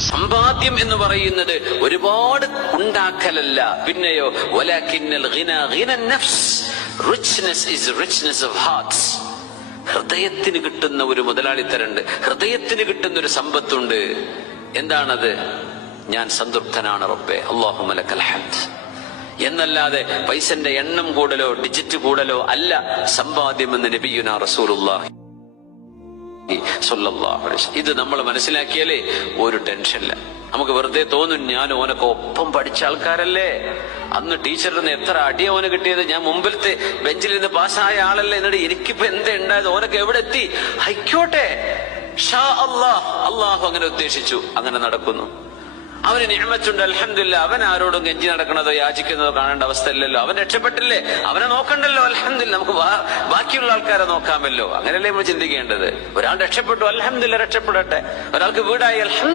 സമ്പാദ്യം എന്ന് പറയുന്നത് ഒരുപാട് ഉണ്ടാക്കലല്ല. പിന്നെയോ നഫ്സ്. ഓഫ് ഹൃദയത്തിന് കിട്ടുന്ന ഒരു മുതലാളിത്തരുണ്ട്. ഹൃദയത്തിന് കിട്ടുന്ന ഒരു സമ്പത്തുണ്ട്. എന്താണത്? ഞാൻ സംതൃപ്തനാണ് റബ്ബെ. അള്ളാഹു മലക്കൽ ഹംദ്. എന്നല്ലാതെ പൈസന്റെ എണ്ണം കൂടലോ ഡിജിറ്റ് കൂടലോ അല്ല സമ്പാദ്യം എന്ന് നബിയുന റസൂലുള്ളാഹി. ഇത് നമ്മൾ മനസ്സിലാക്കിയാലേ ഒരു ടെൻഷനില്ല നമുക്ക് വെറുതെ തോന്നും ഞാൻ ഓനൊക്കെ ഒപ്പം പഠിച്ച ആൾക്കാരല്ലേ? അന്ന് ടീച്ചറിൽ നിന്ന് എത്ര അടി ഓന് കിട്ടിയത്? ഞാൻ മുമ്പിലത്തെ ബെഞ്ചിൽ നിന്ന് പാസ്സായ ആളല്ലേ? എന്നിട്ട് എനിക്കിപ്പോ എന്താ ഉണ്ടായത്? ഓനൊക്കെ എവിടെ എത്തി? ഹൈക്കോട്ടെ ഷാ അള്ളാഹ് അള്ളാഹു അങ്ങനെ ഉദ്ദേശിച്ചു. അങ്ങനെ നടക്കുന്നു. അവന് നിയമത്തുണ്ട് അലഹമില്ല അവൻ ആരോടും ഗഞ്ചി നടക്കുന്നതോ യാചിക്കുന്നതോ കാണേണ്ട അവസ്ഥയില്ലല്ലോ. അവൻ രക്ഷപ്പെട്ടില്ലേ? അവനെ നോക്കണ്ടല്ലോ അലഹമില്ല നമുക്ക് ബാക്കിയുള്ള ആൾക്കാരെ നോക്കാമല്ലോ. അങ്ങനെയല്ലേ നമ്മൾ ചിന്തിക്കേണ്ടത്? ഒരാൾ രക്ഷപ്പെട്ടു അലഹമില്ല രക്ഷപ്പെടട്ടെ. ഒരാൾക്ക് വീടായി അൽഹം